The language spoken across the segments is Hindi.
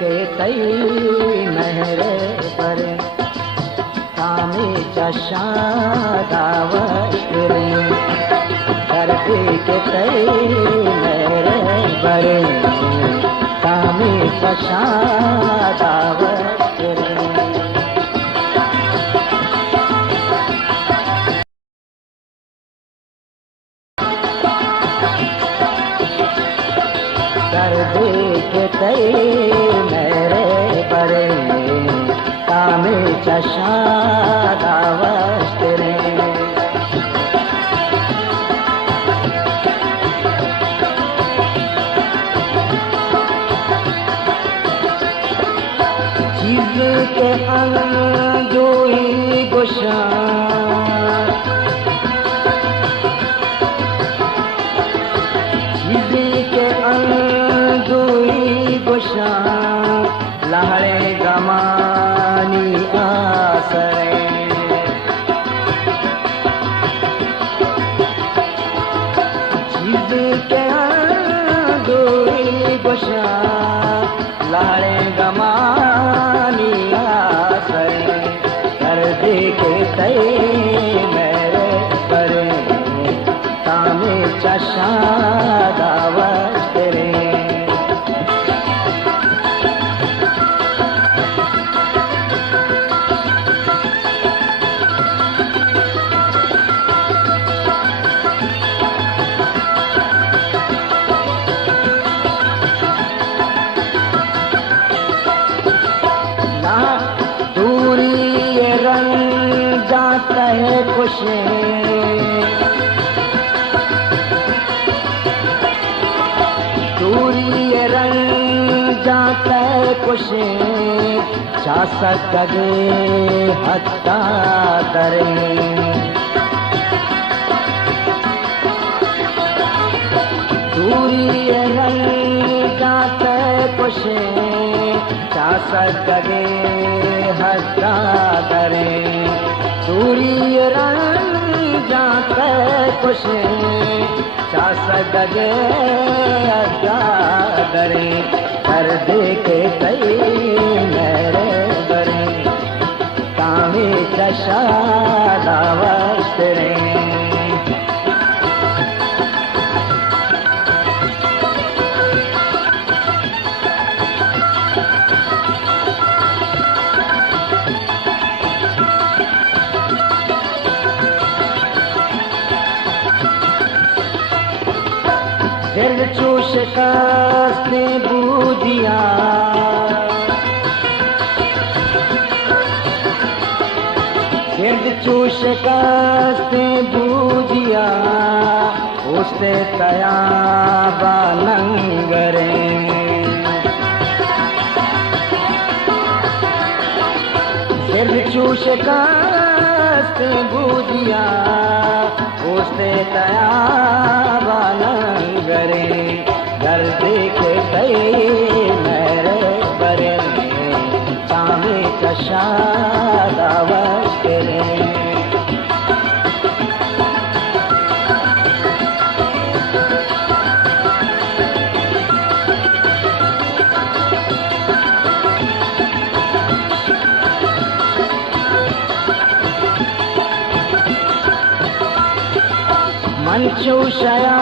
के तई मेहरे पर कामे चशादावरे धरती के तई मेहरे पर कामे चशादावरे के तई मेरे परे कामे चशादावरे चीज के अंजोई गुशा लहरे गमानी आसरे चीज के दूरी गुशा लहरे गमानी आसरे दर्दी के तई मेरे परे कामे चशादावरे है खुशी दूरी रंग जाता है खुशी जा सकते हत्ता करे दूरी रंग जाता है खुशी जा सकते हत्ता करे दूरी रंग जाते खुशी जा सकते अदारे कर दे के तई मेरे बरे कामे चशादावरे दिल चूश कास्ते बूदिया दिल चूश कास्ते बूदिया उससे तयाबा नंगरे दिल चूश कास्ते बूदिया उससे तयाबा नंगरे दर्द के तई मेरे बरे कामे चशादावरे मंशूशया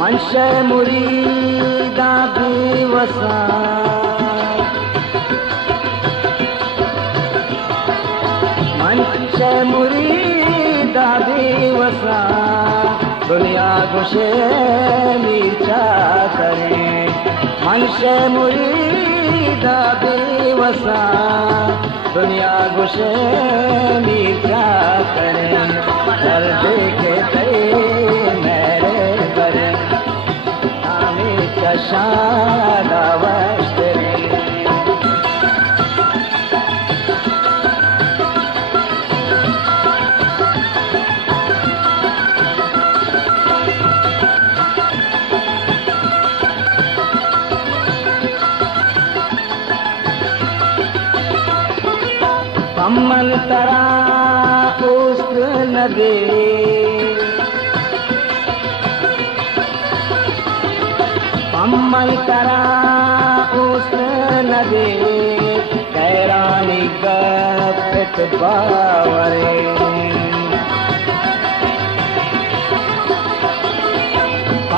मनशे मुरीदा बेवसा मनशे मुरीदा बेवसा दुनिया गुशे मीचा करे मनशे मुरीदा बेवसा दुनिया गुशे मीचा करे दर्द के तई मेरे बरे कामे चशादावरे कमल तरा उस्र न दे कमल तरा उस्र नदे कैरानी गपित बावरे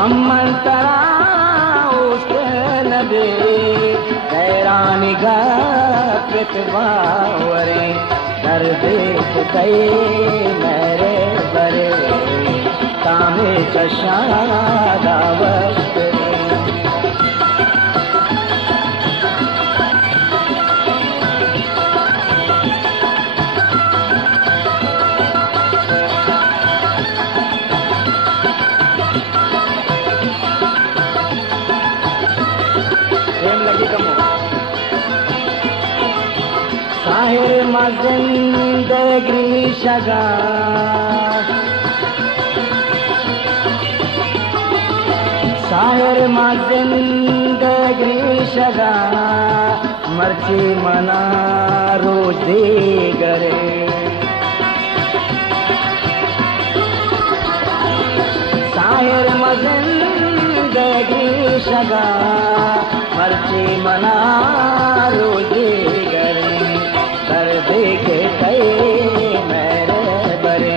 अम्मंतरा उसके नदे कैरानी गपित बावरे दर देख कई मेरे बरे तामे चशादावत साहिर जिंदगी शगा साहिर जिंदगी शगा मर्ची मना रोजे गरे साहिर जिंदगी शगा मर्ची मना रोजे गरे कर देखे कई मेरे बरे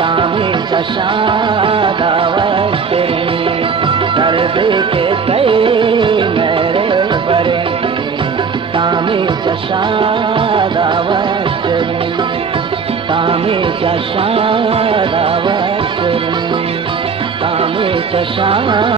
तामे चशादावत कर देखे कई मेरे बरे तामे चशादावत तामे चशादावत तामे चशा